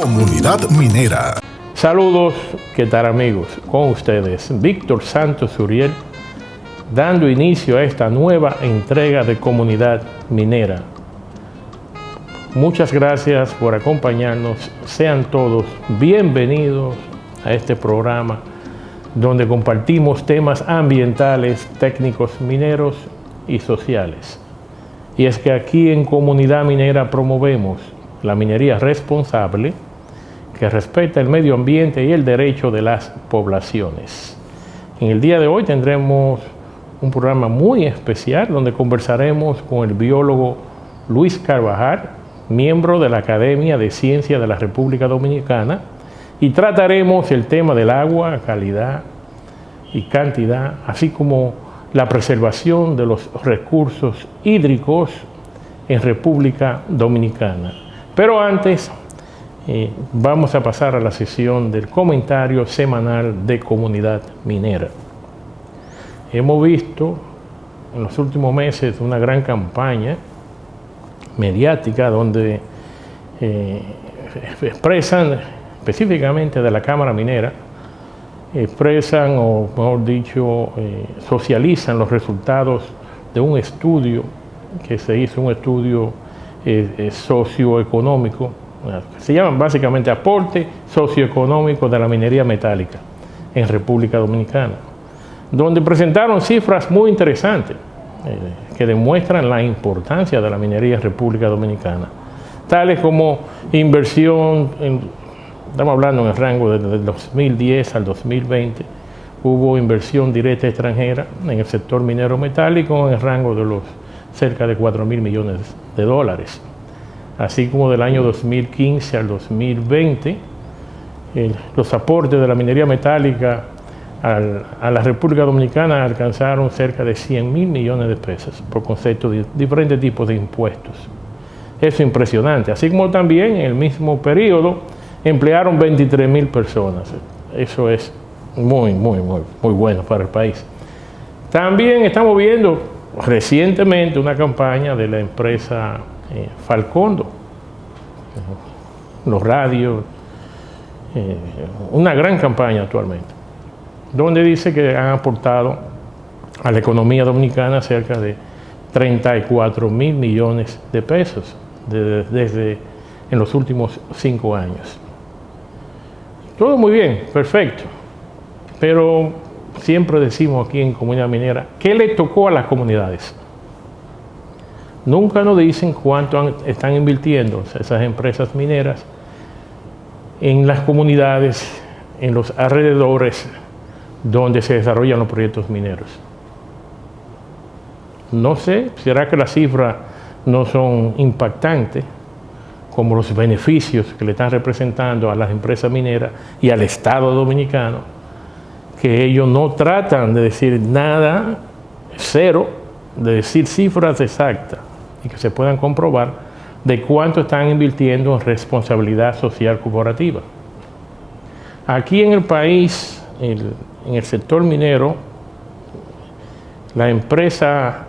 Comunidad Minera. Saludos, ¿qué tal amigos? Con ustedes, Víctor Santos Uriel, dando inicio a esta nueva entrega de Comunidad Minera. Muchas gracias por acompañarnos. Sean todos bienvenidos a este programa donde compartimos temas ambientales, técnicos mineros y sociales. Y es que aquí en Comunidad Minera promovemos la minería responsable que respeta el medio ambiente y el derecho de las poblaciones. En el día de hoy tendremos un programa muy especial donde conversaremos con el biólogo Luis Carvajal, miembro de la Academia de Ciencias de la República Dominicana, y trataremos el tema del agua, calidad y cantidad, así como la preservación de los recursos hídricos en República Dominicana. Pero antes, vamos a pasar a la sesión del comentario semanal de Comunidad Minera. Hemos visto en los últimos meses una gran campaña mediática donde expresan, específicamente de la Cámara Minera, expresan o mejor dicho socializan los resultados de un estudio que se hizo, un estudio socioeconómico, se llaman básicamente aporte socioeconómico de la minería metálica en República Dominicana, donde presentaron cifras muy interesantes que demuestran la importancia de la minería en República Dominicana, tales como inversión, estamos hablando en el rango del 2010 al 2020, hubo inversión directa extranjera en el sector minero metálico en el rango de los cerca de 4.000 millones de dólares. Así como del año 2015 al 2020, los aportes de la minería metálica a la República Dominicana alcanzaron cerca de 100.000 millones de pesos por concepto de diferentes tipos de impuestos. Eso es impresionante. Así como también en el mismo periodo emplearon 23.000 personas. Eso es muy bueno para el país. También estamos viendo recientemente una campaña de la empresa Falcondo, los radios, una gran campaña actualmente, donde dice que han aportado a la economía dominicana cerca de 34.000 millones de pesos desde en los últimos 5 años. Todo muy bien, perfecto, pero siempre decimos aquí en Comunidad Minera, ¿qué le tocó a las comunidades? Nunca nos dicen cuánto están invirtiendo esas empresas mineras en las comunidades, en los alrededores donde se desarrollan los proyectos mineros. No sé, ¿será que las cifras no son impactantes como los beneficios que le están representando a las empresas mineras y al Estado dominicano, que ellos no tratan de decir nada, cero, de decir cifras exactas y que se puedan comprobar de cuánto están invirtiendo en responsabilidad social corporativa? Aquí en el país, en el sector minero, la empresa,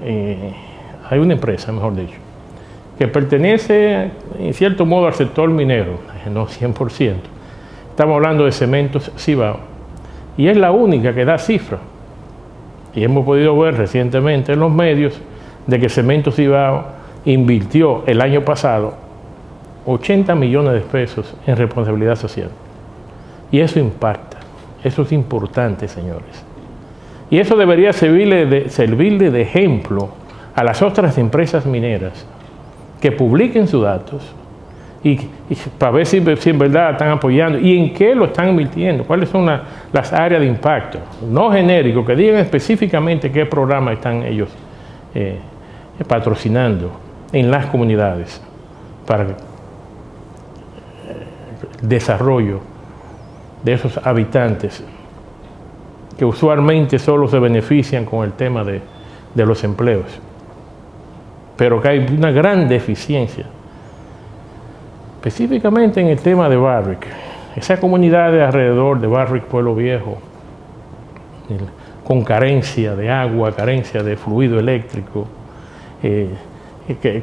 hay una empresa, mejor dicho, que pertenece en cierto modo al sector minero, no 100%. Estamos hablando de Cementos Cibao, y es la única que da cifra. Y hemos podido ver recientemente en los medios de que Cementos Cibao invirtió el año pasado 80 millones de pesos en responsabilidad social. Y eso impacta, eso es importante, señores. Y eso debería servirle de ejemplo a las otras empresas mineras que publiquen sus datos y para ver si en verdad están apoyando y en qué lo están invirtiendo, cuáles son las áreas de impacto, no genérico, que digan específicamente qué programa están ellos patrocinando en las comunidades para el desarrollo de esos habitantes que usualmente solo se benefician con el tema de los empleos, pero que hay una gran deficiencia, específicamente en el tema de Barrick, esa comunidad de alrededor de Barrick, Pueblo Viejo, con carencia de agua, carencia de fluido eléctrico,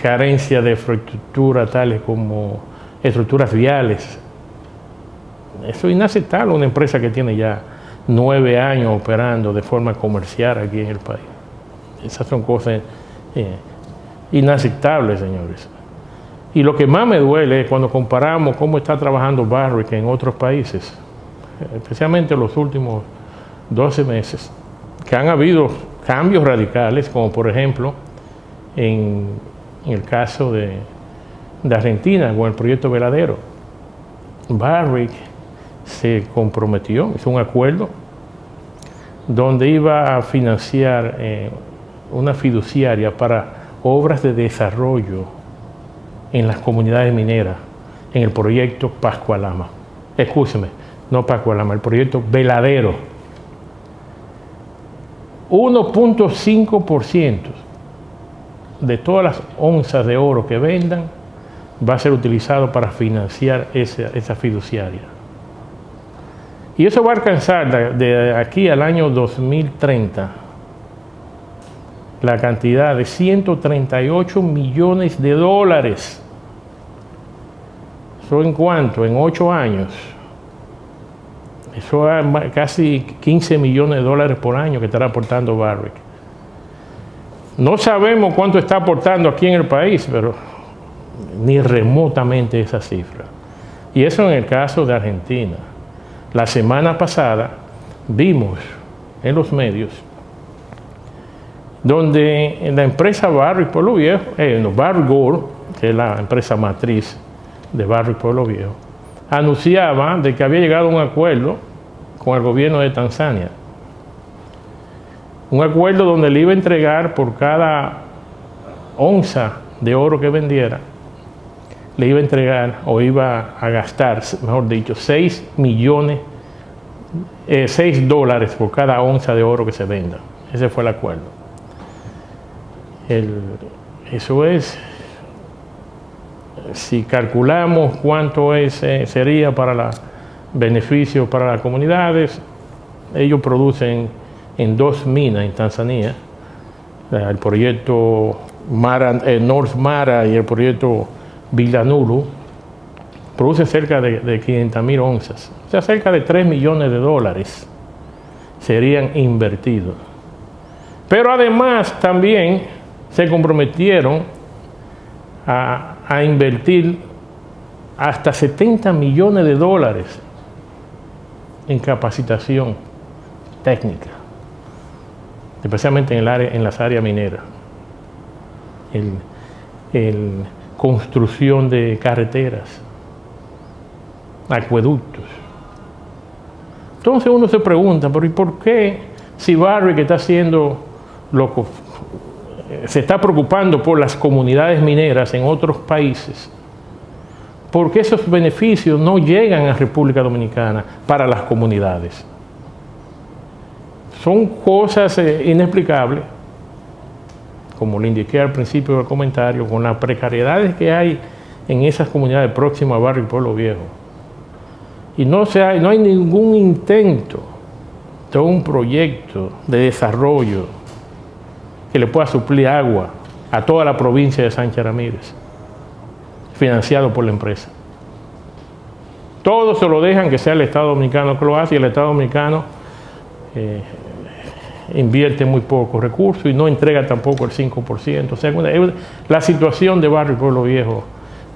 carencia de infraestructura tales como estructuras viales. Eso es inaceptable, una empresa que tiene ya 9 años operando de forma comercial aquí en el país. Esas son cosas inaceptables, señores. Y lo que más me duele es cuando comparamos cómo está trabajando Barrick en otros países, especialmente en los últimos 12 meses, que han habido cambios radicales, como por ejemplo en el caso de Argentina con el proyecto Veladero. Barrick se comprometió, hizo un acuerdo donde iba a financiar una fiduciaria para obras de desarrollo en las comunidades mineras, en el proyecto Pascualama. Escúcheme, no Pascualama, el proyecto Veladero. 1.5% de todas las onzas de oro que vendan va a ser utilizado para financiar esa fiduciaria. Y eso va a alcanzar de aquí al año 2030 la cantidad de 138 millones de dólares. ¿Eso en cuánto? En 8 años. Eso es casi 15 millones de dólares por año que estará aportando Barrick. No sabemos cuánto está aportando aquí en el país, pero ni remotamente esa cifra. Y eso en el caso de Argentina. La semana pasada vimos en los medios donde la empresa Barrick Pueblo Viejo, Barrick Gold, que es la empresa matriz de Barrick Pueblo Viejo, anunciaba de que había llegado a un acuerdo con el gobierno de Tanzania. Un acuerdo donde le iba a entregar por cada onza de oro que vendiera, le iba a entregar o iba a gastar, mejor dicho, $6 por cada onza de oro que se venda. Ese fue el acuerdo. Eso es, si calculamos cuánto sería para los beneficios para las comunidades, ellos producen en 2 minas en Tanzania, el proyecto North Mara y el proyecto Villanulu, producen cerca de 500,000 onzas, o sea, cerca de $3 millones serían invertidos. Pero además también se comprometieron a invertir hasta $70 millones en capacitación técnica, especialmente en las áreas mineras, en construcción de carreteras, acueductos. Entonces uno se pregunta, pero ¿y por qué si Barrick está haciendo se está preocupando por las comunidades mineras en otros países? ¿Por qué esos beneficios no llegan a República Dominicana para las comunidades? Son cosas inexplicables, como le indiqué al principio del comentario, con las precariedades que hay en esas comunidades próximas a Barrick Pueblo Viejo. Y no hay ningún intento de un proyecto de desarrollo que le pueda suplir agua a toda la provincia de Sánchez Ramírez, financiado por la empresa. Todo se lo dejan que sea el Estado Dominicano que lo hace, y el Estado Dominicano invierte muy pocos recursos y no entrega tampoco el 5%. O sea, la situación de Barrick Pueblo Viejo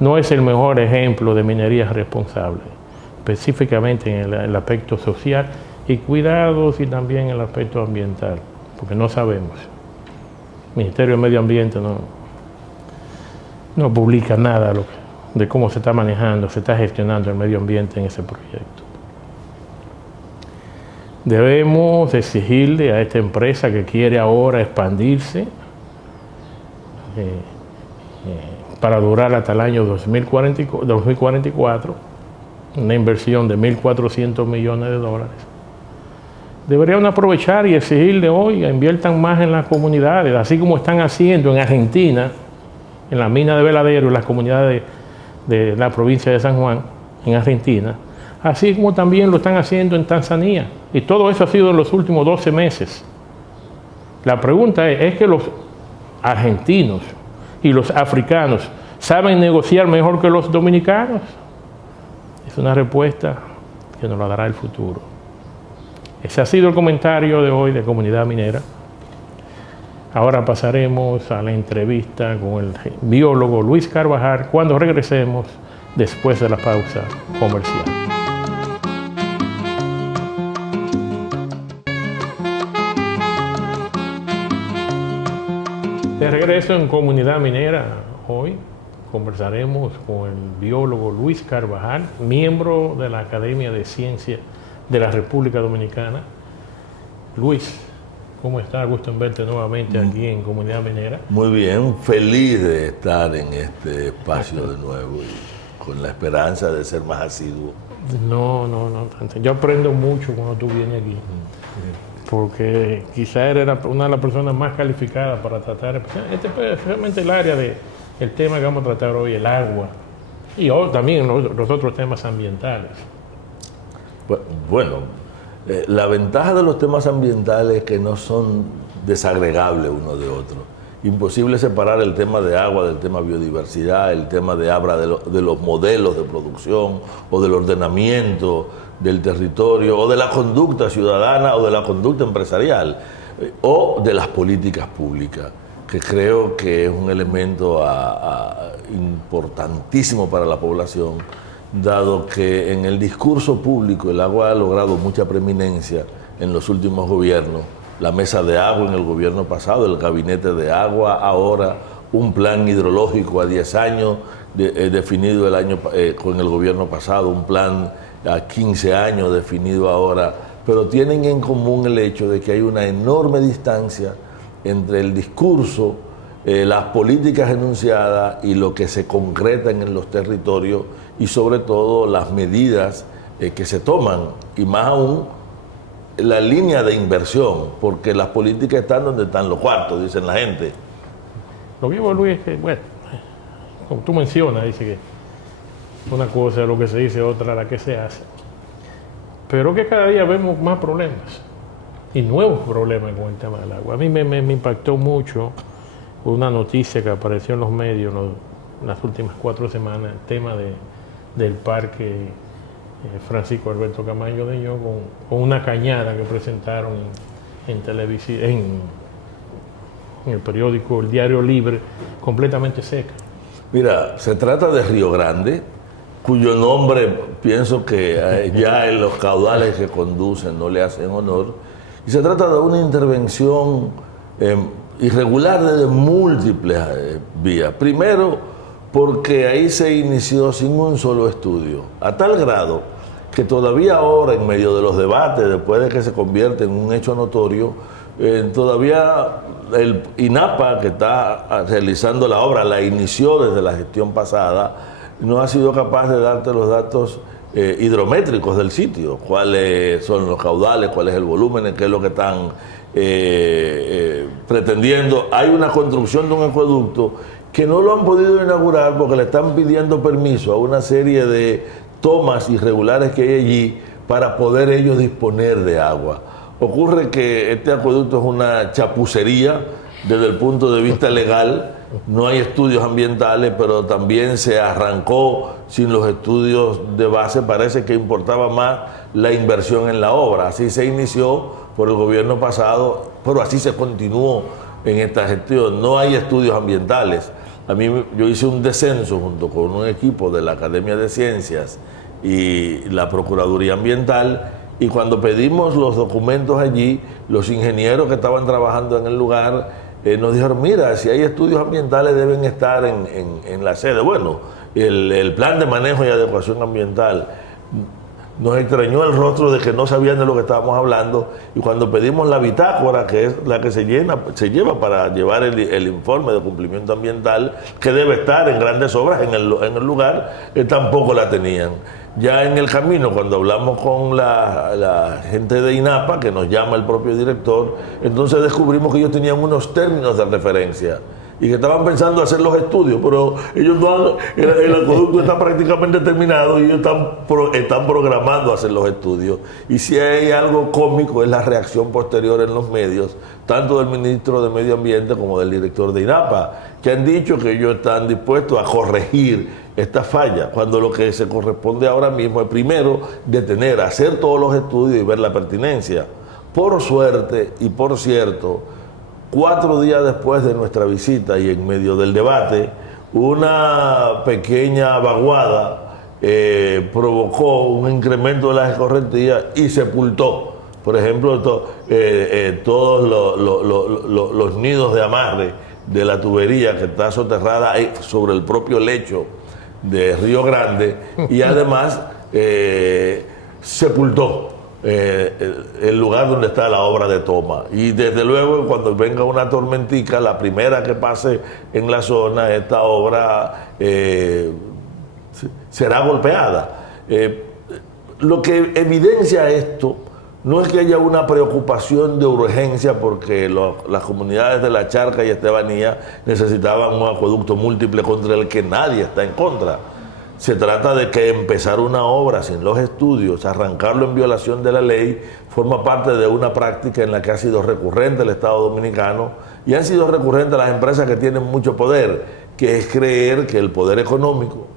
no es el mejor ejemplo de minería responsable, específicamente en el aspecto social y cuidados, y también en el aspecto ambiental, porque no sabemos. El Ministerio de Medio Ambiente no publica nada de cómo se está manejando, se está gestionando el medio ambiente en ese proyecto. Debemos exigirle a esta empresa que quiere ahora expandirse para durar hasta el año 2044, una inversión de $1.400 millones. Deberían aprovechar y exigirle hoy, inviertan más en las comunidades, así como están haciendo en Argentina, en la mina de Veladero y las comunidades de la provincia de San Juan, en Argentina, así como también lo están haciendo en Tanzania. Y todo eso ha sido en los últimos 12 meses. La pregunta es que los argentinos y los africanos ¿Saben negociar mejor que los dominicanos? Es una respuesta que nos la dará el futuro. Ese ha sido el comentario de hoy de Comunidad Minera. Ahora pasaremos a la entrevista con el biólogo Luis Carvajal cuando regresemos después de la pausa comercial. De regreso en Comunidad Minera, hoy conversaremos con el biólogo Luis Carvajal, miembro de la Academia de Ciencias de la República Dominicana. Luis, ¿cómo está? Gusto en verte nuevamente aquí en Comunidad Minera. Muy bien, feliz de estar en este espacio de nuevo y con la esperanza de ser más asiduo. No, yo aprendo mucho cuando tú vienes aquí, porque quizá eres una de las personas más calificadas para tratar, especialmente el área del tema que vamos a tratar hoy, el agua, y también los otros temas ambientales. Bueno, la ventaja de los temas ambientales es que no son desagregables uno de otro. Imposible separar el tema de agua del tema biodiversidad, el tema de agua de los modelos de producción o del ordenamiento del territorio o de la conducta ciudadana o de la conducta empresarial o de las políticas públicas, que creo que es un elemento importantísimo para la población, dado que en el discurso público el agua ha logrado mucha preeminencia en los últimos gobiernos. La mesa de agua en el gobierno pasado, el gabinete de agua ahora, un plan hidrológico a 10 años definido con el gobierno pasado, un plan a 15 años definido ahora, pero tienen en común el hecho de que hay una enorme distancia entre el discurso, las políticas enunciadas y lo que se concreta en los territorios y sobre todo las medidas que se toman y más aún la línea de inversión, porque las políticas están donde están los cuartos, dicen la gente. Lo que digo, Luis, es que, bueno, como tú mencionas, dice que una cosa es lo que se dice, otra la que se hace, pero que cada día vemos más problemas y nuevos problemas con el tema del agua. A mí me impactó mucho una noticia que apareció en los medios en las últimas 4 semanas, el tema del parque Francisco Alberto Camaño de Ño con una cañada que presentaron en televisión, en el periódico El Diario Libre, completamente seca. Mira, se trata de Río Grande, cuyo nombre pienso que ya en los caudales que conducen no le hacen honor, y se trata de una intervención irregular desde múltiples vías. Primero, porque ahí se inició sin un solo estudio, a tal grado que todavía ahora, en medio de los debates, después de que se convierte en un hecho notorio, todavía el INAPA, que está realizando la obra, la inició desde la gestión pasada, no ha sido capaz de darte los datos hidrométricos del sitio, cuáles son los caudales, cuál es el volumen, qué es lo que están pretendiendo. Hay una construcción de un acueducto que no lo han podido inaugurar porque le están pidiendo permiso a una serie de tomas irregulares que hay allí para poder ellos disponer de agua. Ocurre que este acueducto es una chapucería desde el punto de vista legal, no hay estudios ambientales, pero también se arrancó sin los estudios de base. Parece que importaba más la inversión en la obra. Así se inició por el gobierno pasado, pero así se continuó en esta gestión. No hay estudios ambientales. Yo hice un descenso junto con un equipo de la Academia de Ciencias y la Procuraduría Ambiental, y cuando pedimos los documentos allí, los ingenieros que estaban trabajando en el lugar nos dijeron: mira, si hay estudios ambientales deben estar en la sede. Bueno, el plan de manejo y adecuación ambiental nos extrañó el rostro de que no sabían de lo que estábamos hablando, y cuando pedimos la bitácora, que es la que se lleva para llevar el informe de cumplimiento ambiental, que debe estar en grandes obras en el lugar, tampoco la tenían. Ya en el camino, cuando hablamos con la gente de INAPA, que nos llama el propio director, entonces descubrimos que ellos tenían unos términos de referencia y que estaban pensando hacer los estudios, pero ellos no han, el acueducto está prácticamente terminado y ellos están programando hacer los estudios. Y si hay algo cómico es la reacción posterior en los medios, tanto del ministro de Medio Ambiente como del director de INAPA, que han dicho que ellos están dispuestos a corregir esta falla, cuando lo que se corresponde ahora mismo es primero detener, hacer todos los estudios y ver la pertinencia. Por suerte y por cierto, 4 días después de nuestra visita y en medio del debate, una pequeña vaguada provocó un incremento de las escorrentías y sepultó, por ejemplo, todos los nidos de amarre de la tubería que está soterrada sobre el propio lecho de Río Grande, y además sepultó el lugar donde está la obra de toma. Y desde luego, cuando venga una tormentica, la primera que pase en la zona, esta obra será golpeada. Lo que evidencia esto no es que haya una preocupación de urgencia porque las comunidades de La Charca y Estebanía necesitaban un acueducto múltiple contra el que nadie está en contra. Se trata de que empezar una obra sin los estudios, arrancarlo en violación de la ley, forma parte de una práctica en la que ha sido recurrente el Estado Dominicano y han sido recurrentes las empresas que tienen mucho poder, que es creer que el poder económico,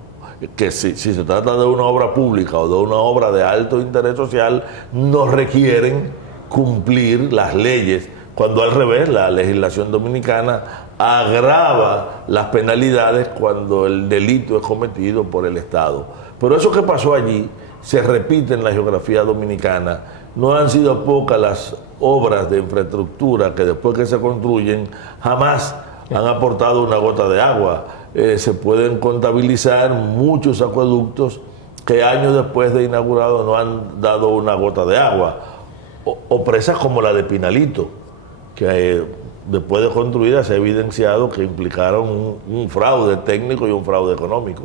que si se trata de una obra pública o de una obra de alto interés social, no requieren cumplir las leyes, cuando al revés, la legislación dominicana agrava las penalidades cuando el delito es cometido por el Estado. Pero eso que pasó allí se repite en la geografía dominicana. No han sido pocas las obras de infraestructura que después que se construyen jamás han aportado una gota de agua. Se pueden contabilizar muchos acueductos que años después de inaugurado no han dado una gota de agua. O presas como la de Pinalito, que después de construida se ha evidenciado que implicaron un fraude técnico y un fraude económico.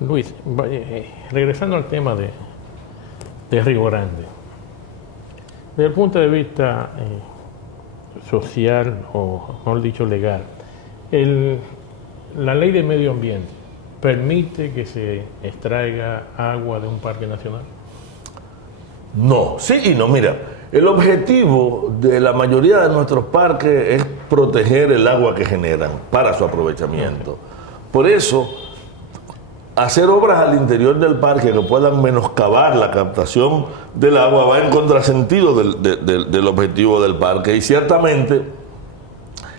Luis, regresando al tema de Río Grande, desde el punto de vista social, o mejor dicho legal, la ley de medio ambiente permite que se extraiga agua de un parque nacional. No, sí y no. Mira, el objetivo de la mayoría de nuestros parques es proteger el agua que generan para su aprovechamiento. Por eso, hacer obras al interior del parque que puedan menoscabar la captación del agua va en contrasentido del objetivo del parque. Y ciertamente,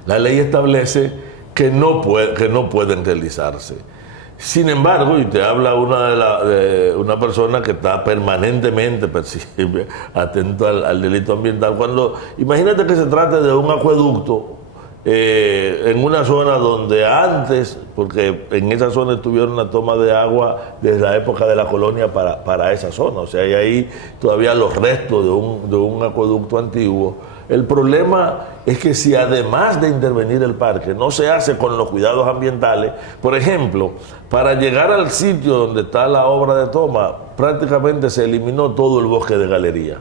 la ley establece que no pueden realizarse. Sin embargo, y te habla una persona que está permanentemente atento al delito ambiental, imagínate que se trate de un acueducto en una zona donde antes, porque en esa zona estuvieron una toma de agua desde la época de la colonia para esa zona, o sea, hay ahí todavía los restos de un acueducto antiguo. El problema es que si además de intervenir el parque no se hace con los cuidados ambientales, por ejemplo, para llegar al sitio donde está la obra de toma, prácticamente se eliminó todo el bosque de galería.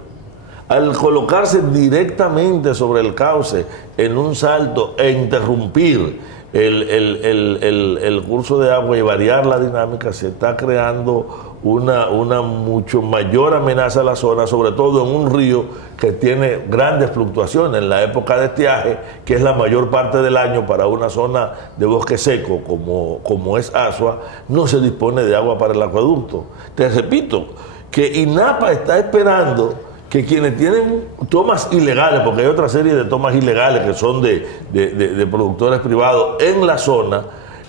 Al colocarse directamente sobre el cauce en un salto e interrumpir el curso de agua y variar la dinámica, se está creando una mucho mayor amenaza a la zona, sobre todo en un río que tiene grandes fluctuaciones en la época de estiaje, que es la mayor parte del año para una zona de bosque seco como es Asua. No se dispone de agua para el acueducto. Te repito que INAPA está esperando que quienes tienen tomas ilegales, porque hay otra serie de tomas ilegales que son de productores privados en la zona,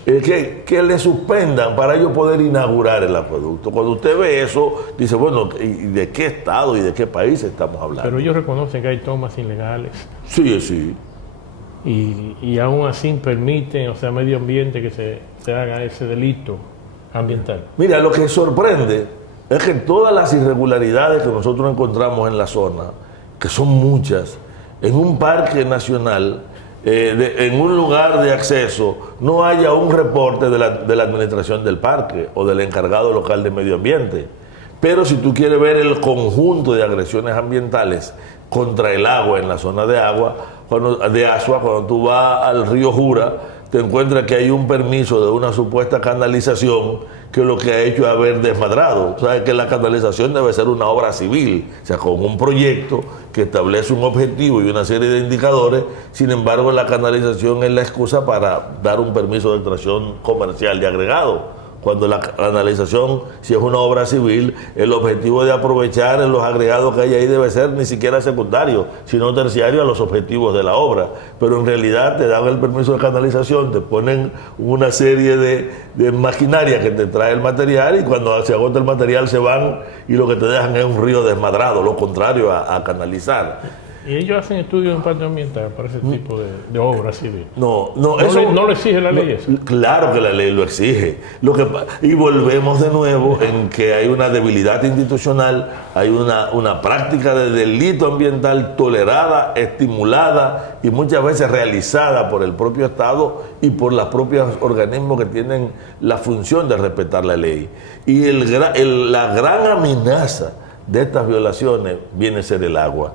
que le suspendan para ellos poder inaugurar el acueducto. Cuando usted ve eso, dice, bueno, ¿y de qué estado y de qué país estamos hablando? Pero ellos reconocen que hay tomas ilegales. Sí, sí. Y aún así permiten, o sea, medio ambiente, que se haga ese delito ambiental. Mira, lo que sorprende es que todas las irregularidades que nosotros encontramos en la zona, que son muchas, en un parque nacional, en un lugar de acceso, no haya un reporte de la administración del parque o del encargado local de medio ambiente. Pero si tú quieres ver el conjunto de agresiones ambientales contra el agua en la zona de agua, de Asua, cuando tú vas al río Jura, te encuentras que hay un permiso de una supuesta canalización que lo que ha hecho es haber desmadrado. O sea, que la canalización debe ser una obra civil, o sea, con un proyecto que establece un objetivo y una serie de indicadores. Sin embargo, la canalización es la excusa para dar un permiso de extracción comercial de agregado. Cuando la canalización, si es una obra civil, el objetivo de aprovechar los agregados que hay ahí debe ser ni siquiera secundario, sino terciario a los objetivos de la obra. Pero en realidad te dan el permiso de canalización, te ponen una serie de maquinaria que te trae el material y cuando se agota el material se van y lo que te dejan es un río desmadrado, lo contrario a canalizar. Y ellos hacen estudios de impacto ambiental para ese tipo de obras civiles. No ¿No lo exige la ley eso? Claro que la ley lo exige. Y volvemos de nuevo en que hay una debilidad institucional, hay una práctica de delito ambiental tolerada, estimulada y muchas veces realizada por el propio Estado y por los propios organismos que tienen la función de respetar la ley. Y la gran amenaza de estas violaciones viene a ser el agua.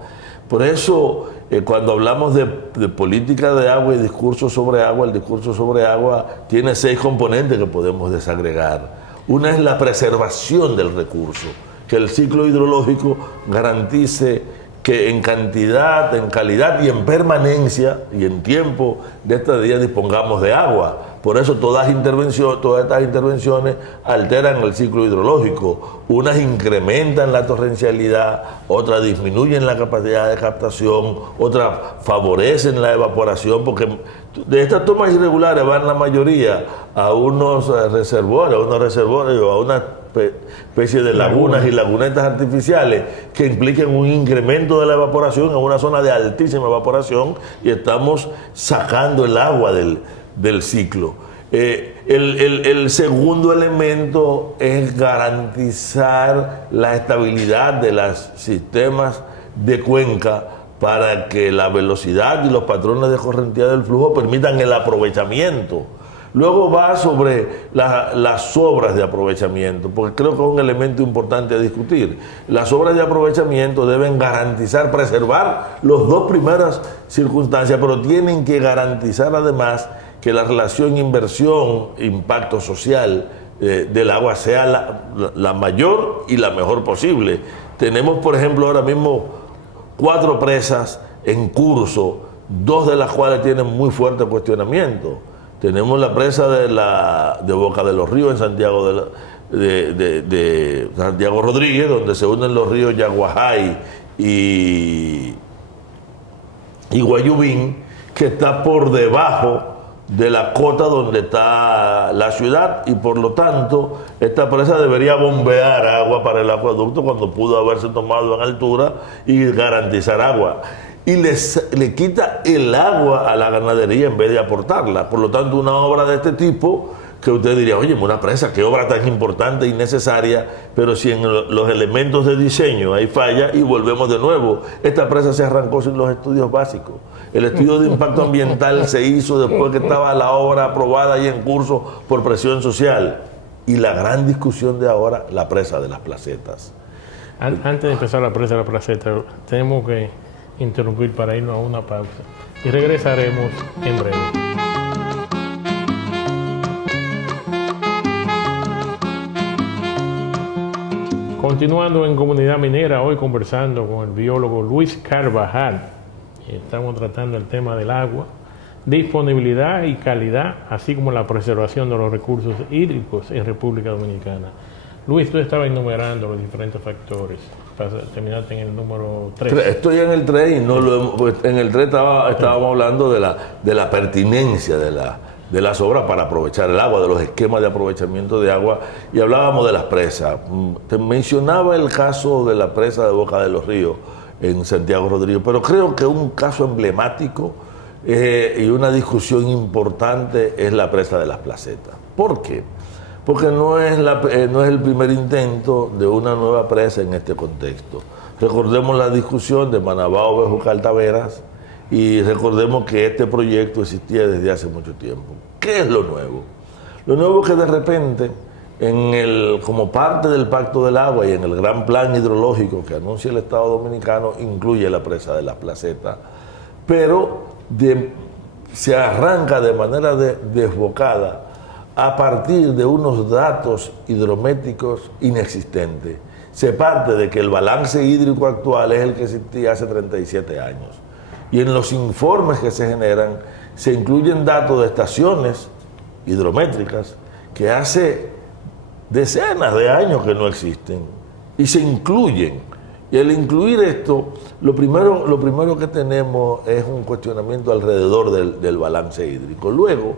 Por eso, cuando hablamos de política de agua y discurso sobre agua, el discurso sobre agua tiene 6 componentes que podemos desagregar. Una es la preservación del recurso, que el ciclo hidrológico garantice que en cantidad, en calidad y en permanencia y en tiempo de este día dispongamos de agua. Por eso todas estas intervenciones alteran el ciclo hidrológico. Unas incrementan la torrencialidad, otras disminuyen la capacidad de captación, otras favorecen la evaporación, porque de estas tomas irregulares van la mayoría a unos reservorios o a una especie de lagunas y lagunetas artificiales que impliquen un incremento de la evaporación en una zona de altísima evaporación y estamos sacando el agua del ciclo. El segundo elemento es garantizar la estabilidad de los sistemas de cuenca para que la velocidad y los patrones de correntía del flujo permitan el aprovechamiento. Luego va sobre las obras de aprovechamiento, porque creo que es un elemento importante a discutir. Las obras de aprovechamiento deben garantizar, preservar las 2 primeras circunstancias, pero tienen que garantizar además que la relación inversión-impacto social del agua sea la mayor y la mejor posible. Tenemos, por ejemplo, ahora mismo 4 presas en curso, 2 de las cuales tienen muy fuerte cuestionamiento. Tenemos la presa de Boca de los Ríos en Santiago de Santiago Rodríguez, donde se unen los ríos Yaguajay y Guayubín, que está por debajo de la cota donde está la ciudad y por lo tanto esta presa debería bombear agua para el acueducto cuando pudo haberse tomado en altura y garantizar agua. Y le quita el agua a la ganadería en vez de aportarla. Por lo tanto, una obra de este tipo, que usted diría, oye, una presa, qué obra tan importante y necesaria, pero si en los elementos de diseño hay falla y volvemos de nuevo. Esta presa se arrancó sin los estudios básicos. El estudio de impacto ambiental se hizo después que estaba la obra aprobada y en curso por presión social. Y la gran discusión de ahora, la presa de las placetas. Antes de empezar la presa de la placeta, tenemos que interrumpir para irnos a una pausa y regresaremos en breve. Continuando en Comunidad Minera, hoy conversando con el biólogo Luis Carvajal. Estamos tratando el tema del agua, disponibilidad y calidad, así como la preservación de los recursos hídricos en República Dominicana. Luis, tú estabas enumerando los diferentes factores. Terminaste en el número 3. Estoy en el 3 y en el 3 estábamos hablando de la pertinencia de las obras para aprovechar el agua, de los esquemas de aprovechamiento de agua, y hablábamos de las presas. Te mencionaba el caso de la presa de Boca de los Ríos en Santiago Rodríguez, pero creo que un caso emblemático y una discusión importante es la presa de las placetas. ¿Por qué? Porque no es el primer intento de una nueva presa en este contexto. Recordemos la discusión de Manabao, Bejucal, Taveras, y recordemos que este proyecto existía desde hace mucho tiempo. ¿Qué es lo nuevo? Lo nuevo es que de repente como parte del Pacto del Agua y en el gran plan hidrológico que anuncia el Estado Dominicano, incluye la presa de la Placeta, pero se arranca de manera desbocada a partir de unos datos hidrométricos inexistentes. Se parte de que el balance hídrico actual es el que existía hace 37 años. Y en los informes que se generan se incluyen datos de estaciones hidrométricas que hace decenas de años que no existen y se incluyen. Y al incluir esto, lo primero que tenemos es un cuestionamiento alrededor del balance hídrico. Luego,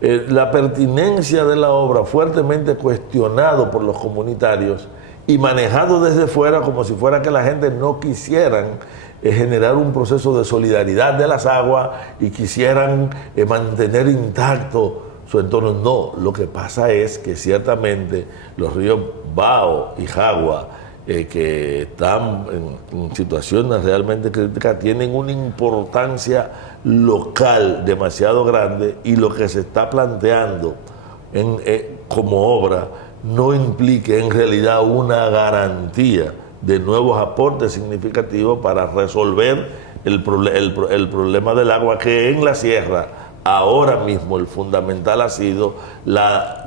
la pertinencia de la obra fuertemente cuestionado por los comunitarios y manejado desde fuera como si fuera que la gente no quisieran generar un proceso de solidaridad de las aguas y quisieran mantener intacto su entorno. No, lo que pasa es que ciertamente los ríos Bao y Jagua, que están en situaciones realmente críticas, tienen una importancia local demasiado grande, y lo que se está planteando como obra no implique en realidad una garantía de nuevos aportes significativos para resolver el problema del agua, que en la sierra ahora mismo el fundamental ha sido la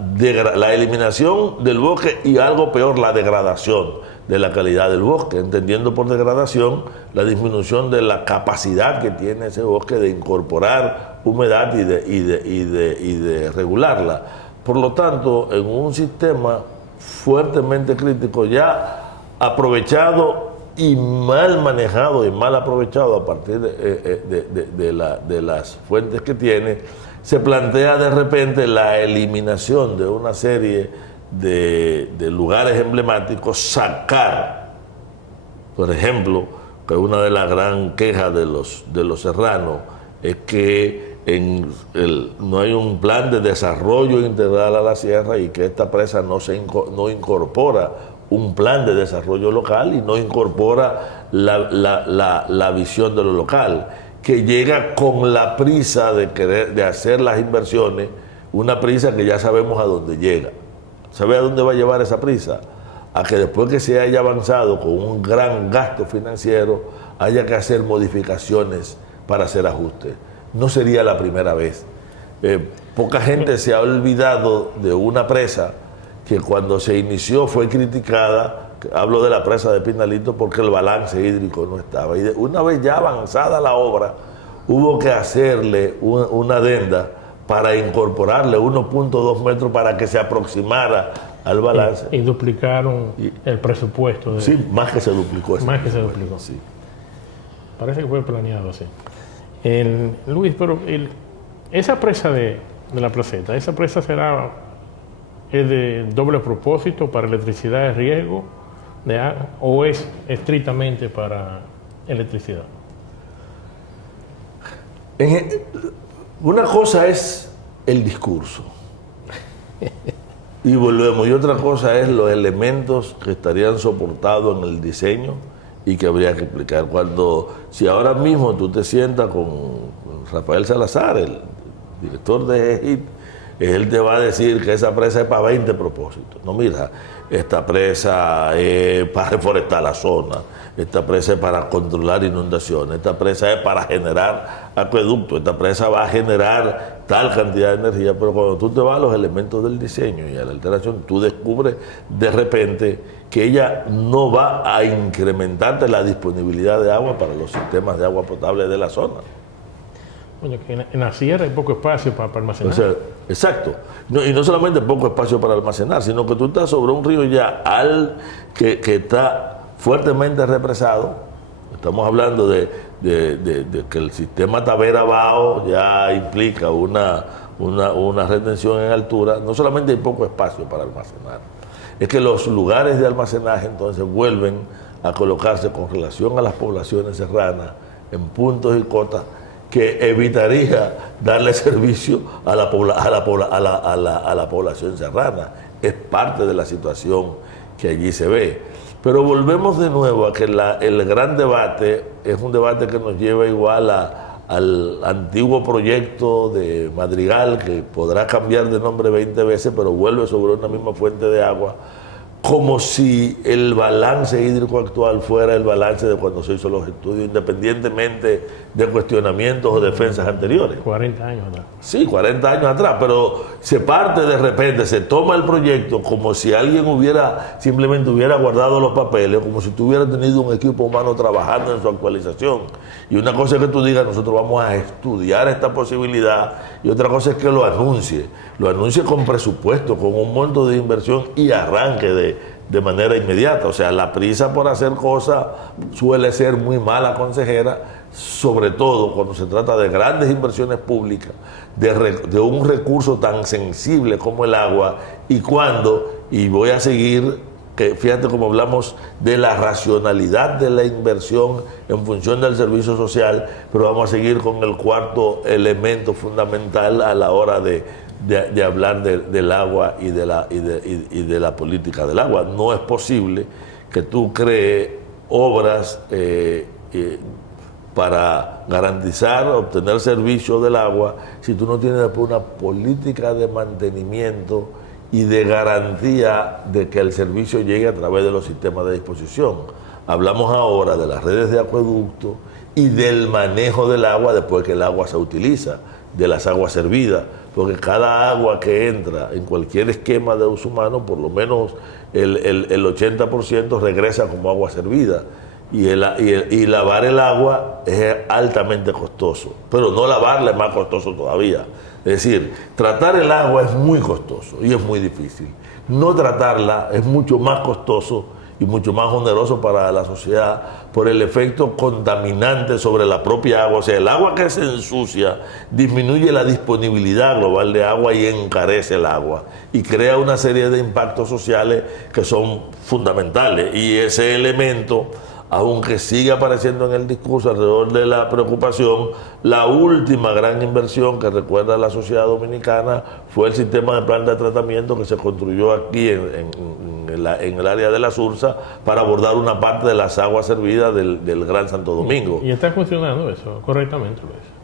eliminación del bosque y, algo peor, la degradación de la calidad del bosque, entendiendo por degradación la disminución de la capacidad que tiene ese bosque de incorporar humedad y de regularla. Por lo tanto, en un sistema fuertemente crítico, ya aprovechado y mal manejado y mal aprovechado a partir de las fuentes que tiene, se plantea de repente la eliminación de una serie de lugares emblemáticos, sacar, por ejemplo, que una de las gran quejas de los serranos es que no hay un plan de desarrollo integral a la sierra, y que esta presa no incorpora un plan de desarrollo local y no incorpora la visión de lo local, que llega con la prisa de hacer las inversiones, una prisa que ya sabemos a dónde llega. ¿Sabe a dónde va a llevar esa prisa? A que después que se haya avanzado con un gran gasto financiero, haya que hacer modificaciones para hacer ajustes. No sería la primera vez. Poca gente se ha olvidado de una presa que cuando se inició fue criticada. Hablo de la presa de Pinalito porque el balance hídrico no estaba. Y una vez ya avanzada la obra, hubo que hacerle una adenda para incorporarle 1.2 metros para que se aproximara al balance. Y duplicaron el presupuesto. Sí, más que se duplicó. Más que se duplicó. Sí. Parece que fue planeado así. Luis, pero esa presa de la Placeta, ¿esa presa es de doble propósito para electricidad de riego o es estrictamente para electricidad? Una cosa es el discurso y volvemos, y otra cosa es los elementos que estarían soportados en el diseño y que habría que explicar. Si ahora mismo tú te sientas con Rafael Salazar, el director de EGIT, él te va a decir que esa presa es para 20 propósitos. No, mira, esta presa es para reforestar la zona, esta presa es para controlar inundaciones, esta presa es para generar acueductos, esta presa va a generar tal cantidad de energía, pero cuando tú te vas a los elementos del diseño y a la alteración, tú descubres de repente que ella no va a incrementarte la disponibilidad de agua para los sistemas de agua potable de la zona. Oye, que en la sierra hay poco espacio para almacenar. O sea, exacto. Y no solamente poco espacio para almacenar, sino que tú estás sobre un río ya que está fuertemente represado. Estamos hablando de que el sistema Tavera-Bao ya implica una retención en altura. No solamente hay poco espacio para almacenar, es que los lugares de almacenaje entonces vuelven a colocarse con relación a las poblaciones serranas en puntos y cotas que evitaría darle servicio a la población serrana. Es parte de la situación que allí se ve. Pero volvemos de nuevo a que el gran debate es un debate que nos lleva igual al antiguo proyecto de Madrigal, que podrá cambiar de nombre 20 veces, pero vuelve sobre una misma fuente de agua, como si el balance hídrico actual fuera el balance de cuando se hizo los estudios, independientemente de cuestionamientos o defensas anteriores. 40 años atrás. Sí, 40 años atrás, pero se parte de repente, se toma el proyecto como si alguien simplemente hubiera guardado los papeles, como si tuviera tenido un equipo humano trabajando en su actualización. Y una cosa es que tú digas, nosotros vamos a estudiar esta posibilidad, y otra cosa es que lo anuncie con presupuesto, con un monto de inversión y arranque de manera inmediata. O sea, la prisa por hacer cosas suele ser muy mala consejera, sobre todo cuando se trata de grandes inversiones públicas, de un recurso tan sensible como el agua, y voy a seguir, que fíjate cómo hablamos de la racionalidad de la inversión en función del servicio social, pero vamos a seguir con el cuarto elemento fundamental a la hora de hablar del agua y de la política del agua. No es posible que tú crees obras para garantizar, obtener servicio del agua, si tú no tienes después una política de mantenimiento y de garantía de que el servicio llegue a través de los sistemas de disposición. Hablamos ahora de las redes de acueducto y del manejo del agua después que el agua se utiliza, de las aguas servidas, porque cada agua que entra en cualquier esquema de uso humano, por lo menos el 80% regresa como agua servida. Y lavar el agua es altamente costoso, pero no lavarla es más costoso todavía. Es decir, tratar el agua es muy costoso y es muy difícil. No tratarla es mucho más costoso y mucho más oneroso para la sociedad por el efecto contaminante sobre la propia agua. O sea, el agua que se ensucia disminuye la disponibilidad global de agua y encarece el agua y crea una serie de impactos sociales que son fundamentales. Y ese elemento, aunque sigue apareciendo en el discurso alrededor de la preocupación, la última gran inversión que recuerda la sociedad dominicana fue el sistema de planta de tratamiento que se construyó aquí en el área de la Sursa para abordar una parte de las aguas servidas del Gran Santo Domingo. ¿Y está funcionando eso correctamente, Luis?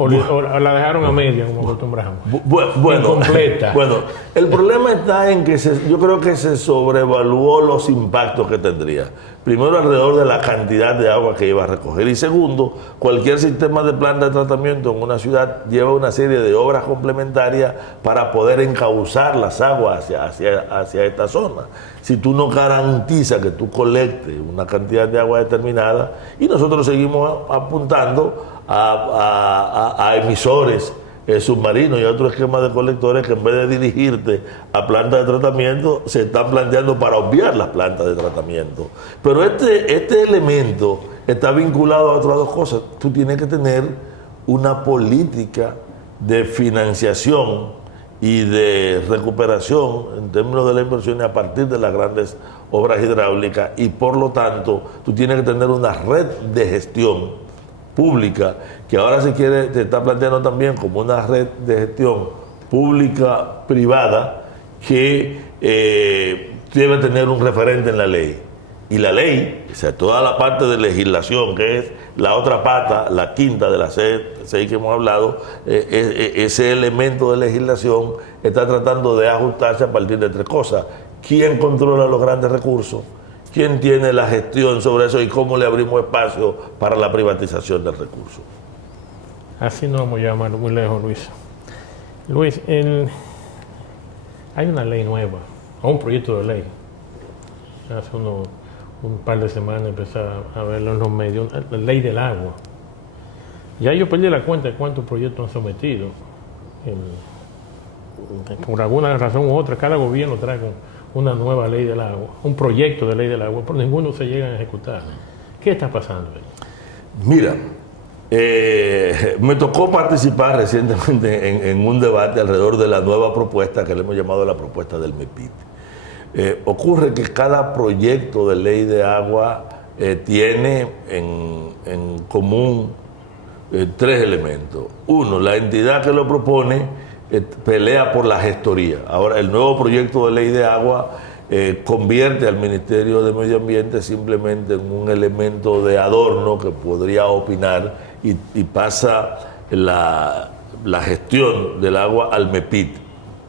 O la dejaron a media, como acostumbramos. Incompleta. Bueno, el problema está en que yo creo que se sobrevaluó los impactos que tendría. Primero, alrededor de la cantidad de agua que iba a recoger. Y segundo, cualquier sistema de planta de tratamiento en una ciudad lleva una serie de obras complementarias para poder encauzar las aguas hacia esta zona. Si tú no garantizas que tú colectes una cantidad de agua determinada, y nosotros seguimos apuntando a emisores submarinos y a otro esquema de colectores que en vez de dirigirte a plantas de tratamiento, se están planteando para obviar las plantas de tratamiento. Pero este elemento está vinculado a otras dos cosas. Tú tienes que tener una política de financiación y de recuperación en términos de la inversión a partir de las grandes obras hidráulicas, y por lo tanto tú tienes que tener una red de gestión pública, que ahora se está planteando también como una red de gestión pública-privada que debe tener un referente en la ley. Y la ley, o sea, toda la parte de legislación, que es la otra pata, la quinta de las seis que hemos hablado, ese elemento de legislación está tratando de ajustarse a partir de tres cosas. ¿Quién controla los grandes recursos? ¿Quién tiene la gestión sobre eso y cómo le abrimos espacio para la privatización del recurso? Así no vamos a llamarlo muy lejos, Luis. Luis, hay una ley nueva, o un proyecto de ley. Hace un par de semanas empecé a verlo en los medios, la ley del agua. Ya yo perdí la cuenta de cuántos proyectos han sometido. Por alguna razón u otra, cada gobierno trae una nueva ley del agua, un proyecto de ley del agua, pero ninguno se llega a ejecutar. ¿Qué está pasando ahí? Mira, me tocó participar recientemente en un debate alrededor de la nueva propuesta que le hemos llamado la propuesta del MEPIT. Ocurre que cada proyecto de ley de agua tiene en común tres elementos. Uno, la entidad que lo propone pelea por la gestoría. Ahora, el nuevo proyecto de ley de agua convierte al Ministerio de Medio Ambiente simplemente en un elemento de adorno que podría opinar y pasa la gestión del agua al MEPIT,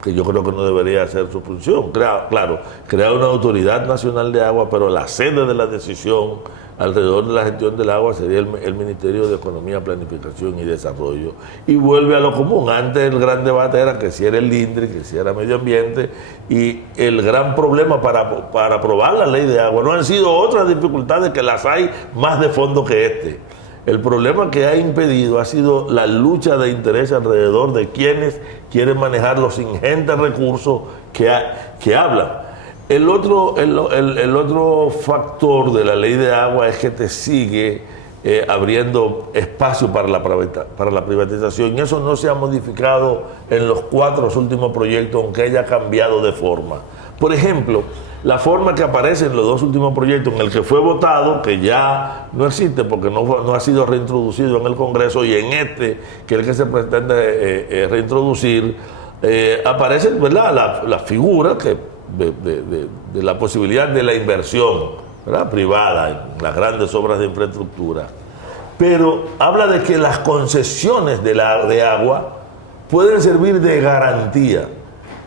que yo creo que no debería ser su función. Crear una autoridad nacional de agua, pero la sede de la decisión alrededor de la gestión del agua sería el Ministerio de Economía, Planificación y Desarrollo. Y vuelve a lo común. Antes el gran debate era que si era el INDRI, que si era Medio Ambiente, y el gran problema para aprobar la ley de agua no han sido otras dificultades, que las hay más de fondo que este. El problema que ha impedido ha sido la lucha de interés alrededor de quienes quieren manejar los ingentes recursos que hablan. El otro factor de la ley de agua es que te sigue abriendo espacio para la privatización, y eso no se ha modificado en los 4 últimos proyectos, aunque haya cambiado de forma. Por ejemplo, la forma que aparece en los 2 últimos proyectos, en el que fue votado, que ya no existe porque no ha sido reintroducido en el Congreso, y en este, que es el que se pretende reintroducir, aparece, ¿verdad?, la figura de la posibilidad de la inversión, ¿verdad?, privada en las grandes obras de infraestructura. Pero habla de que las concesiones de agua pueden servir de garantía.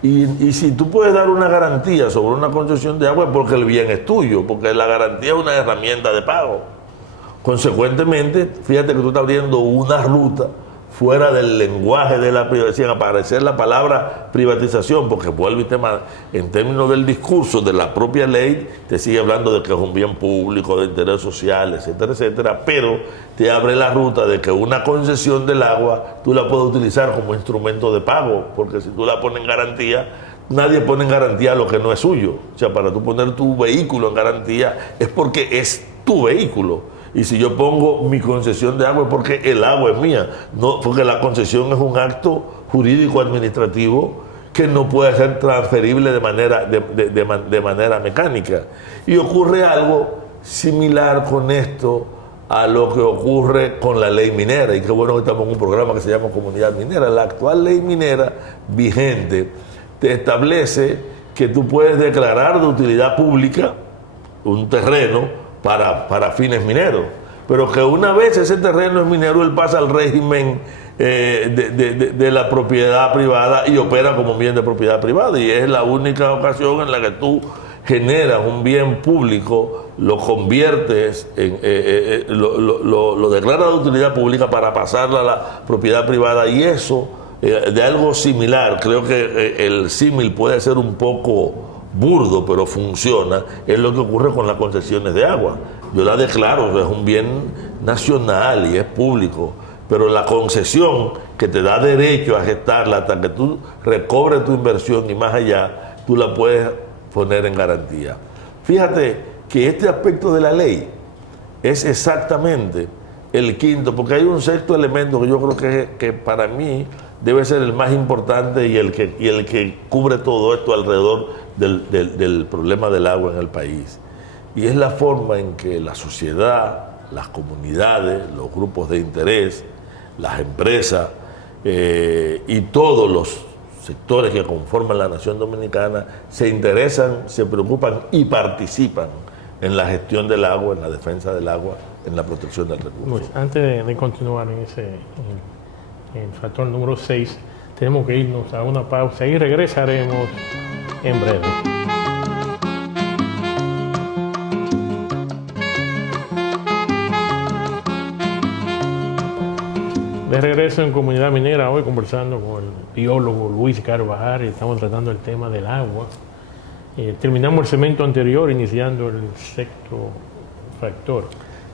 Y si tú puedes dar una garantía sobre una concesión de agua, es porque el bien es tuyo, porque la garantía es una herramienta de pago. Consecuentemente, fíjate que tú estás abriendo una ruta fuera del lenguaje de la privatización, aparecer la palabra privatización, porque vuelve en términos del discurso de la propia ley, te sigue hablando de que es un bien público, de interés social, etcétera, etcétera, pero te abre la ruta de que una concesión del agua tú la puedes utilizar como instrumento de pago, porque si tú la pones en garantía, nadie pone en garantía lo que no es suyo. O sea, para tú poner tu vehículo en garantía es porque es tu vehículo. Y si yo pongo mi concesión de agua es porque el agua es mía, no, porque la concesión es un acto jurídico administrativo que no puede ser transferible de manera mecánica. Y ocurre algo similar con esto a lo que ocurre con la ley minera, y qué bueno que estamos en un programa que se llama Comunidad Minera. La actual ley minera vigente te establece que tú puedes declarar de utilidad pública un terreno para fines mineros, pero que una vez ese terreno es minero, él pasa al régimen de la propiedad privada y opera como bien de propiedad privada, y es la única ocasión en la que tú generas un bien público, lo conviertes lo declaras de utilidad pública para pasarla a la propiedad privada, y eso de algo similar, creo que el símil puede ser un poco burdo, pero funciona, es lo que ocurre con las concesiones de agua. Yo la declaro, es un bien nacional y es público, pero la concesión que te da derecho a gestarla hasta que tú recobres tu inversión y más allá, tú la puedes poner en garantía. Fíjate que este aspecto de la ley es exactamente el quinto, porque hay un sexto elemento que yo creo que para mí debe ser el más importante y el que cubre todo esto alrededor del problema del agua en el país. Y es la forma en que la sociedad, las comunidades, los grupos de interés, las empresas y todos los sectores que conforman la nación dominicana se interesan, se preocupan y participan en la gestión del agua, en la defensa del agua, en la protección del recurso. Pues, antes de continuar en el factor número 6, tenemos que irnos a una pausa y regresaremos en breve. De regreso en Comunidad Minera, hoy conversando con el biólogo Luis Carvajal, y estamos tratando el tema del agua. Terminamos el segmento anterior iniciando el sexto factor.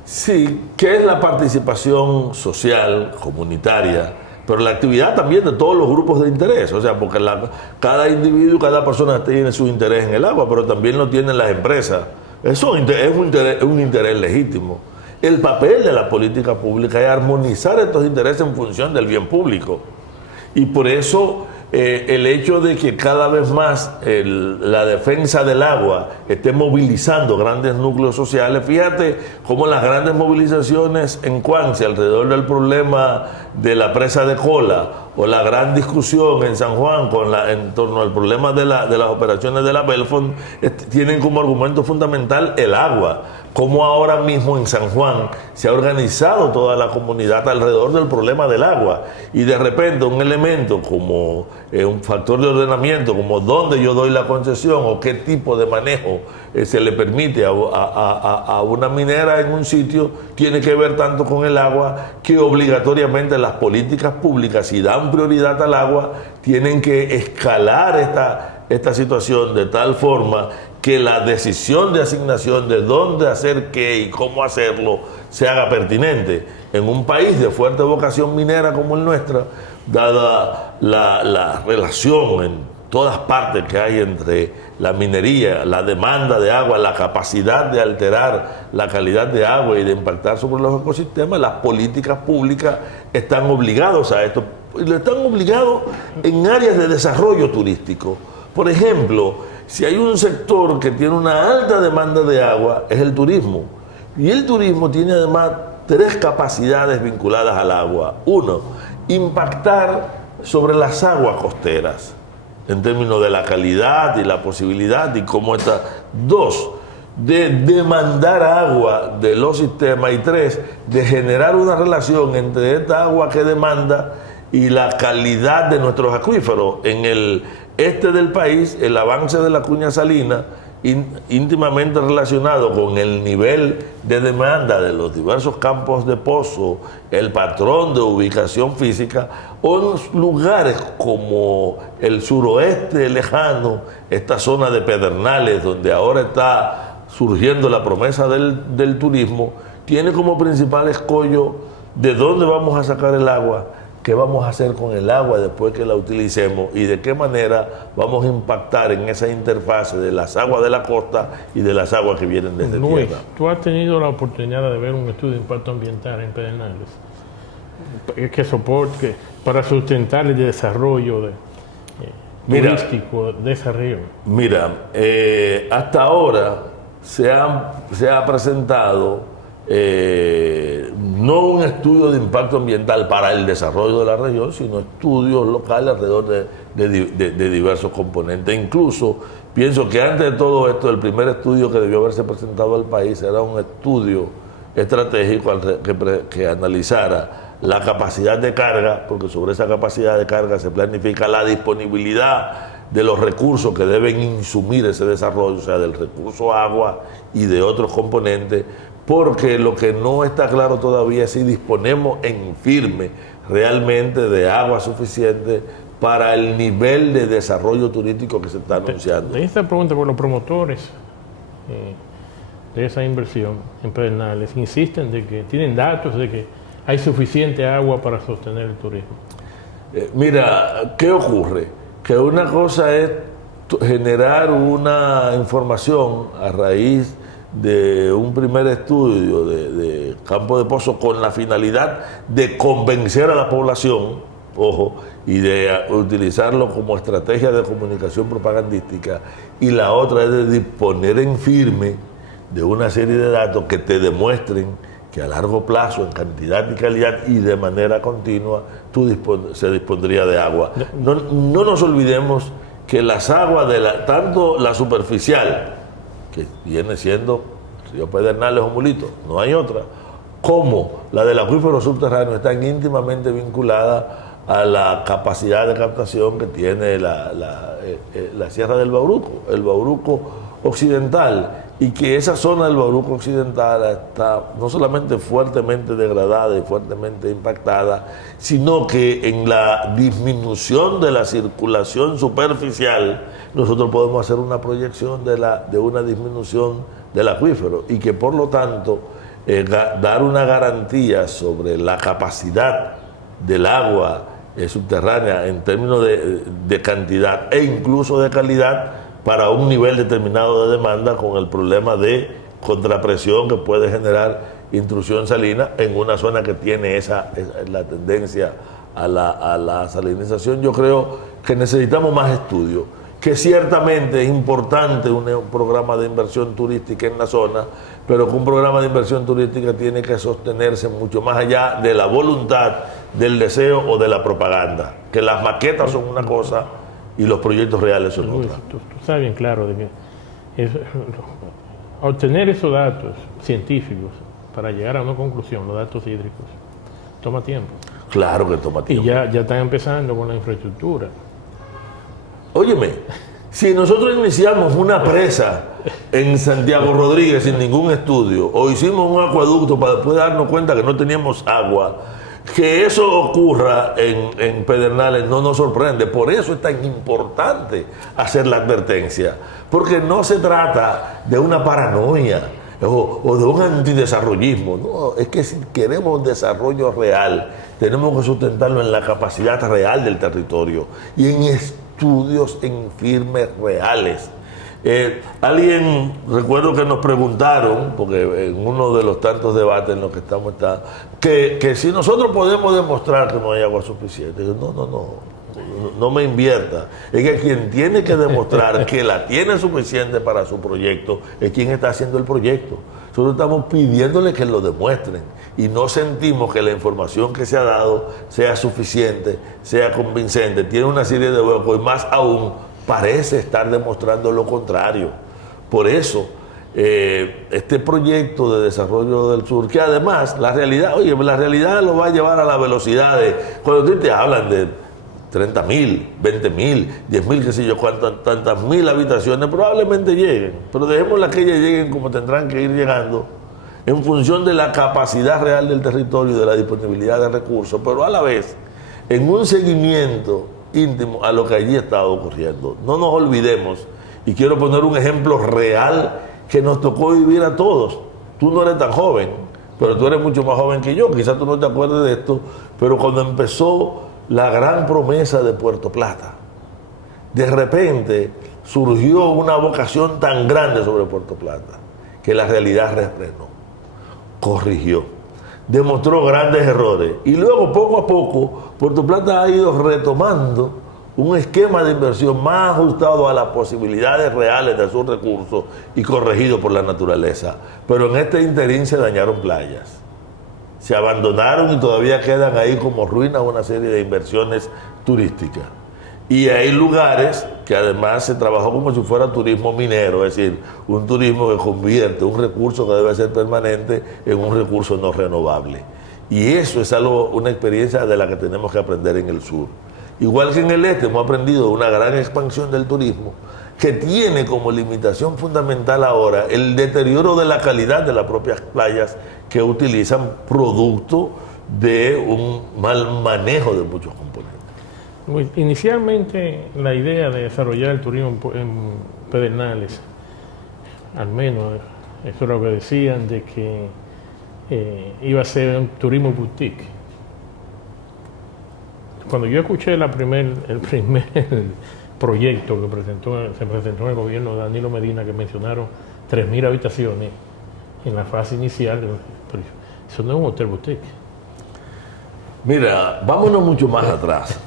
Sí, que es la participación social, comunitaria, pero la actividad también de todos los grupos de interés, o sea, porque cada individuo, cada persona tiene su interés en el agua, pero también lo tienen las empresas. Eso es un interés legítimo. El papel de la política pública es armonizar estos intereses en función del bien público. Y por eso el hecho de que cada vez más la defensa del agua esté movilizando grandes núcleos sociales, fíjate cómo las grandes movilizaciones en Cuance alrededor del problema de la presa de Cola o la gran discusión en San Juan en torno al problema de las operaciones de la Belfond, tienen como argumento fundamental el agua. Cómo ahora mismo en San Juan se ha organizado toda la comunidad alrededor del problema del agua, y de repente un elemento como un factor de ordenamiento, como dónde yo doy la concesión o qué tipo de manejo se le permite a una minera en un sitio, tiene que ver tanto con el agua que obligatoriamente las políticas públicas, si dan prioridad al agua, tienen que escalar esta situación de tal forma que la decisión de asignación de dónde hacer qué y cómo hacerlo se haga pertinente. En un país de fuerte vocación minera como el nuestro, dada la relación en todas partes que hay entre la minería, la demanda de agua, la capacidad de alterar la calidad de agua y de impactar sobre los ecosistemas, las políticas públicas están obligadas a esto. Y lo están obligados en áreas de desarrollo turístico. Por ejemplo, si hay un sector que tiene una alta demanda de agua, es el turismo. Y el turismo tiene además 3 capacidades vinculadas al agua. 1, impactar sobre las aguas costeras, en términos de la calidad y la posibilidad y cómo está. 2, de demandar agua de los sistemas. Y 3, de generar una relación entre esta agua que demanda y la calidad de nuestros acuíferos. En el este del país, el avance de la cuña salina, íntimamente relacionado con el nivel de demanda de los diversos campos de pozo, el patrón de ubicación física, o en lugares como el suroeste lejano, esta zona de Pedernales, donde ahora está surgiendo la promesa del turismo, tiene como principal escollo de dónde vamos a sacar el agua, qué vamos a hacer con el agua después que la utilicemos y de qué manera vamos a impactar en esa interfase de las aguas de la costa y de las aguas que vienen desde Luis, tierra. ¿tú has tenido la oportunidad de ver un estudio de impacto ambiental en Pedernales que soporte para sustentar el desarrollo turístico de esa región? Mira, hasta ahora se ha presentado no un estudio de impacto ambiental para el desarrollo de la región, sino estudios locales alrededor de diversos componentes. Incluso pienso que antes de todo esto, el primer estudio que debió haberse presentado al país era un estudio estratégico que analizara la capacidad de carga, porque sobre esa capacidad de carga se planifica la disponibilidad de los recursos que deben insumir ese desarrollo, o sea, del recurso agua y de otros componentes, porque lo que no está claro todavía es si disponemos en firme realmente de agua suficiente para el nivel de desarrollo turístico que se está anunciando. Esta pregunta por los promotores de esa inversión en Pedernales insisten de que tienen datos de que hay suficiente agua para sostener el turismo. Mira, ¿qué ocurre? Que una cosa es generar una información a raíz de un primer estudio de campo de pozo con la finalidad de convencer a la población, ojo, y de utilizarlo como estrategia de comunicación propagandística, y la otra es de disponer en firme de una serie de datos que te demuestren que a largo plazo, en cantidad y calidad y de manera continua, se dispondría de agua. No nos olvidemos que las aguas, tanto la superficial, que viene siendo Río Pedernales o Mulito, no hay otra, como la del acuífero subterráneo, están íntimamente vinculadas a la capacidad de captación que tiene la Sierra del Bauruco, el Bauruco occidental, y que esa zona del Bauruco occidental está no solamente fuertemente degradada y fuertemente impactada, sino que en la disminución de la circulación superficial nosotros podemos hacer una proyección de una disminución del acuífero, y que por lo tanto dar una garantía sobre la capacidad del agua subterránea en términos de cantidad e incluso de calidad para un nivel determinado de demanda, con el problema de contrapresión que puede generar intrusión salina en una zona que tiene la tendencia a la salinización. Yo creo que necesitamos más estudios, que ciertamente es importante un programa de inversión turística en la zona, pero que un programa de inversión turística tiene que sostenerse mucho más allá de la voluntad, del deseo o de la propaganda. que las maquetas son una cosa y los proyectos reales son Luis, otra. tú sabes bien claro de que obtener esos datos científicos para llegar a una conclusión, los datos hídricos, toma tiempo. Claro que toma tiempo. Y ya están empezando con la infraestructura. Óyeme, si nosotros iniciamos una presa en Santiago Rodríguez sin ningún estudio, o hicimos un acueducto para después darnos cuenta que no teníamos agua, que eso ocurra en Pedernales no nos sorprende. Por eso es tan importante hacer la advertencia, porque no se trata de una paranoia o de un antidesarrollismo. No, es que si queremos desarrollo real, tenemos que sustentarlo en la capacidad real del territorio y en estudios en firmes reales. Recuerdo que nos preguntaron, porque en uno de los tantos debates en los que estamos está, que si nosotros podemos demostrar que no hay agua suficiente. No me invierta. Es que quien tiene que demostrar que la tiene suficiente para su proyecto es quien está haciendo el proyecto. Nosotros estamos pidiéndole que lo demuestren y no sentimos que la información que se ha dado sea suficiente, sea convincente, tiene una serie de huecos y más aún parece estar demostrando lo contrario. Por eso, este proyecto de desarrollo del sur, que además la realidad lo va a llevar a la velocidad de, cuando te hablan de 30.000, 20.000, 10.000, qué sé yo, tantas mil habitaciones, probablemente lleguen, pero dejémoslas que ellas lleguen como tendrán que ir llegando, en función de la capacidad real del territorio y de la disponibilidad de recursos, pero a la vez, en un seguimiento íntimo a lo que allí está ocurriendo. No nos olvidemos, y quiero poner un ejemplo real que nos tocó vivir a todos. Tú no eres tan joven, pero tú eres mucho más joven que yo, quizás tú no te acuerdes de esto, pero cuando empezó la gran promesa de Puerto Plata, de repente surgió una vocación tan grande sobre Puerto Plata, que la realidad refrenó, corrigió, demostró grandes errores, y luego poco a poco Puerto Plata ha ido retomando un esquema de inversión más ajustado a las posibilidades reales de sus recursos y corregido por la naturaleza. Pero en este interín se dañaron playas, se abandonaron y todavía quedan ahí como ruinas una serie de inversiones turísticas. Y hay lugares que además se trabajó como si fuera turismo minero, es decir, un turismo que convierte un recurso que debe ser permanente en un recurso no renovable. Y eso es una experiencia de la que tenemos que aprender en el sur. Igual que en el este hemos aprendido una gran expansión del turismo que tiene como limitación fundamental ahora el deterioro de la calidad de las propias playas que utilizan producto de un mal manejo de muchos componentes. Inicialmente la idea de desarrollar el turismo en Pedernales, al menos eso es lo que decían, de que iba a ser un turismo boutique. Cuando yo escuché el primer proyecto que se presentó en el gobierno de Danilo Medina, que mencionaron 3.000 habitaciones en la fase inicial, pero eso no es un hotel boutique. Mira, vámonos mucho más atrás.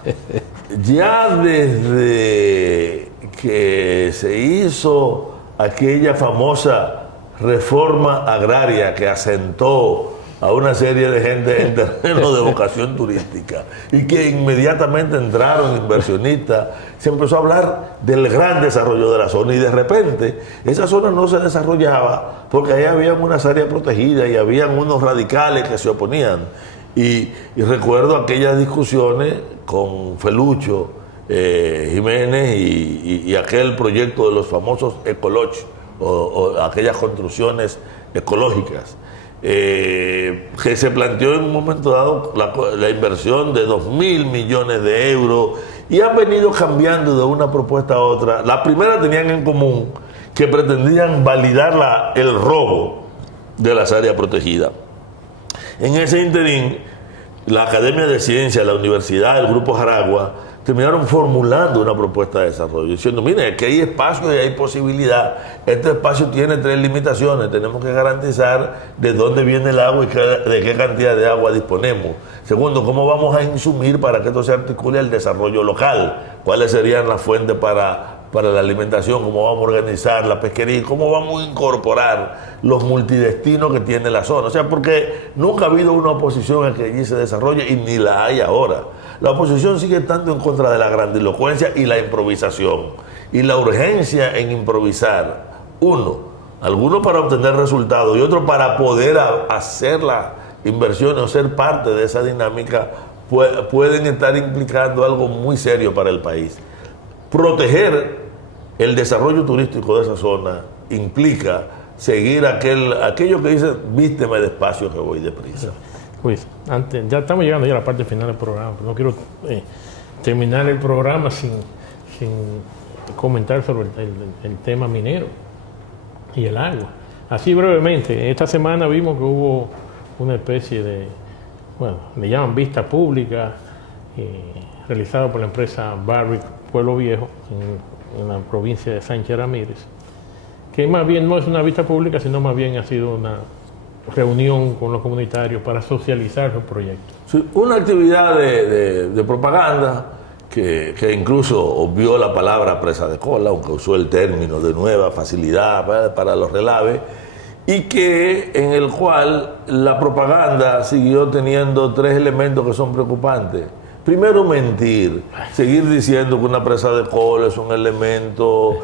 Ya desde que se hizo aquella famosa reforma agraria que asentó a una serie de gente en terreno de vocación turística y que inmediatamente entraron inversionistas, se empezó a hablar del gran desarrollo de la zona y de repente esa zona no se desarrollaba porque ahí había unas áreas protegidas y habían unos radicales que se oponían. Y recuerdo aquellas discusiones con Felucho Jiménez y aquel proyecto de los famosos Ecoloch o aquellas construcciones ecológicas. Que se planteó en un momento dado la inversión de 2.000 millones de euros y han venido cambiando de una propuesta a otra. La primera tenían en común que pretendían validar el robo de las áreas protegidas. En ese interín, la Academia de Ciencias, la Universidad, el Grupo Jaragua, terminaron formulando una propuesta de desarrollo, diciendo, mire, que hay espacio y hay posibilidad. Este espacio tiene 3 limitaciones. Tenemos que garantizar de dónde viene el agua y de qué cantidad de agua disponemos. Segundo, cómo vamos a insumir para que esto se articule al desarrollo local. ¿Cuáles serían las fuentes para para la alimentación, cómo vamos a organizar la pesquería, cómo vamos a incorporar los multidestinos que tiene la zona. O sea, porque nunca ha habido una oposición a que allí se desarrolle y ni la hay ahora. La oposición sigue estando en contra de la grandilocuencia y la improvisación. Y la urgencia en improvisar. Algunos para obtener resultados y otros para poder hacer las inversiones o ser parte de esa dinámica, pueden estar implicando algo muy serio para el país. Proteger el desarrollo turístico de esa zona implica seguir aquello que dice, vísteme despacio que voy deprisa. Pues, ya estamos llegando ya a la parte final del programa, pero no quiero terminar el programa sin comentar sobre el tema minero y el agua. Así brevemente, esta semana vimos que hubo una especie de, le llaman vista pública, realizada por la empresa Barrick Pueblo Viejo, en la provincia de Sánchez Ramírez, que más bien no es una vista pública, sino más bien ha sido una reunión con los comunitarios para socializar los proyectos. Sí, una actividad de propaganda que incluso obvió la palabra presa de cola, aunque usó el término de nueva facilidad para los relaves, y en el cual la propaganda siguió teniendo 3 elementos que son preocupantes. Primero, mentir, seguir diciendo que una presa de cola es un elemento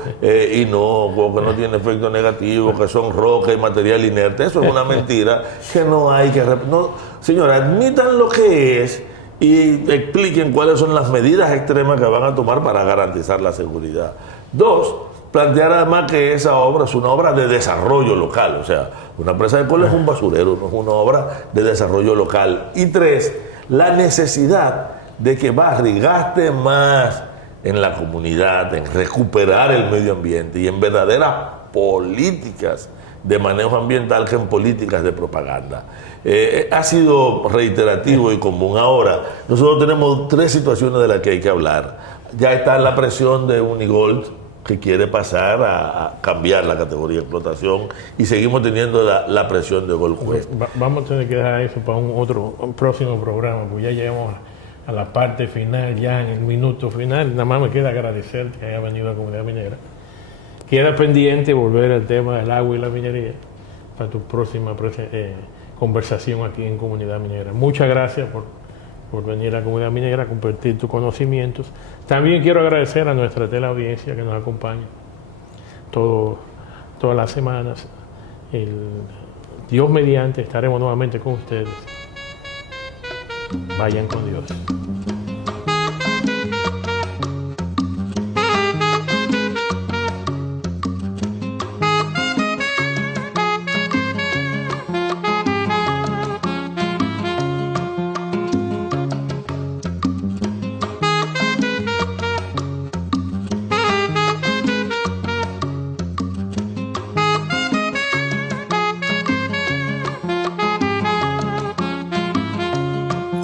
inocuo, que no tiene efecto negativo, que son rocas y material inerte. Eso es una mentira que no hay que... Señores, admitan lo que es y expliquen cuáles son las medidas extremas que van a tomar para garantizar la seguridad. 2, plantear además que esa obra es una obra de desarrollo local. O sea, una presa de cola es un basurero, no es una obra de desarrollo local. Y 3, la necesidad de que Barrick gaste más en la comunidad, en recuperar el medio ambiente y en verdaderas políticas de manejo ambiental que en políticas de propaganda. Ha sido reiterativo y común. Ahora, nosotros tenemos 3 situaciones de las que hay que hablar. Ya está la presión de Unigold, que quiere pasar a cambiar la categoría de explotación, y seguimos teniendo la presión de Goldquest. Vamos a tener que dejar eso para un próximo programa, porque ya llegamos a la parte final, ya en el minuto final. Nada más me queda agradecerte que haya venido a la Comunidad Minera. Queda pendiente volver al tema del agua y la minería para tu próxima conversación aquí en Comunidad Minera. Muchas gracias por venir a la Comunidad Minera a compartir tus conocimientos. También quiero agradecer a nuestra teleaudiencia que nos acompaña todas las semanas. Dios mediante, estaremos nuevamente con ustedes. Vayan con Dios.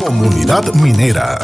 Comunidad Minera.